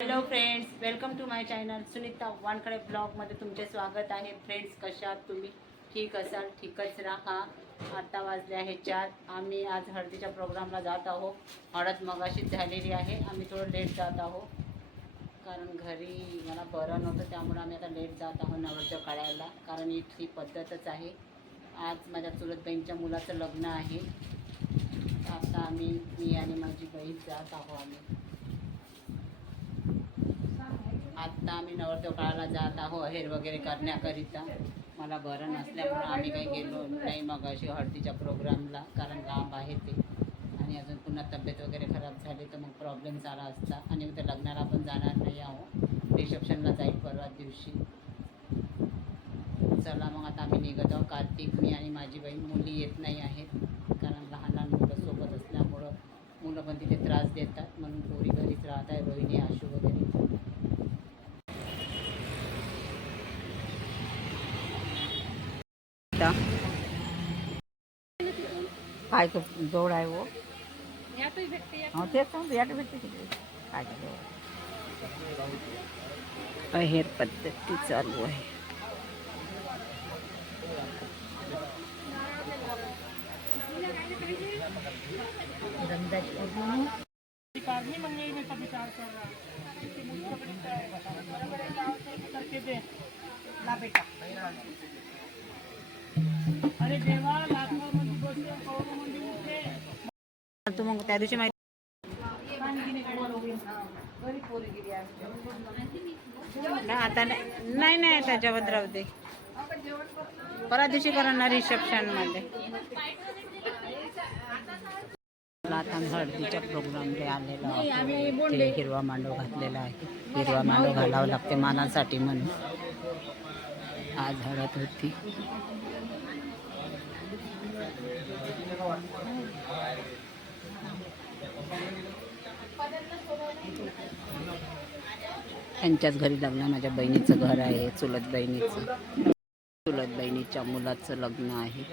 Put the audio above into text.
Hello friends welcome to my channel Sunita Wankhede ब्लॉगमध्ये तुमचे स्वागत आहे. फ्रेंड्स कशात तुम्ही? ठीक असाल? ठीकच राहा. आता वाजले आहे चार. आम्ही आज हळदीच्या प्रोग्रामला जात आहोत. हळद मगाशीच झालेली आहे. आम्ही थोडं लेट जात आहोत. कारण घरी मला बरं नव्हतं त्यामुळे आम्ही आता लेट जात आहोत नवरच्या काढायला. कारण इथली पद्धतच आहे. आज माझ्या चुलत बहीणच्या मुलाचं लग्न आहे. आता आम्ही मी आणि माझी बहीण जात आहोत आम्ही. आत्ता आम्ही नवरदेव काळाला जात आहो अहेर वगैरे करण्याकरिता. मला बरं नसल्यामुळं आम्ही काही गेलो नाही मग अशी हळदीच्या प्रोग्रामला कारण लांब आहे ते. आणि अजून पुन्हा तब्येत वगैरे खराब झाली तर मग प्रॉब्लेम झाला असता. आणि उद्या लग्नाला पण जाणार नाही आहो. रिसेप्शनला जाईल परवा दिवशी. चला मग आता आम्ही निघत आहोत. कार्तिक मी आणि माझी बहीण मुली येत नाही आहेत. कारण लहान लहान मुलं सोबत असल्यामुळं मुलं पण तिथे त्रास देतात. म्हणून पोरी घरीच राहत आहे रोहिणी था काय तो दौड़ आए वो। यहाँ हाँ देखता हूँ या तो व्यक्ति हाँ, तो, तो काय तो दौड़। अहेर पद्धति चालू है। ना बेटा। तू मग त्या दिवशी माहिती नाही, आता नाही नाही नाही त्याच्यावर राहू दे. परवा दिवशी करणार रिसेप्शनमध्ये. आता हळदीच्या प्रोग्रामला आलेलो हिरवा मांडव घातलेला आहे. हिरवा मांडव घालावं लागते मानासाठी म्हणून. आज हरत होती. त्यांच्याच घरी लग्न माझ्या बहिणीचं घर आहे चुलत बहिणीचं. चुलत बहिणीच्या मुलाचं लग्न आहे.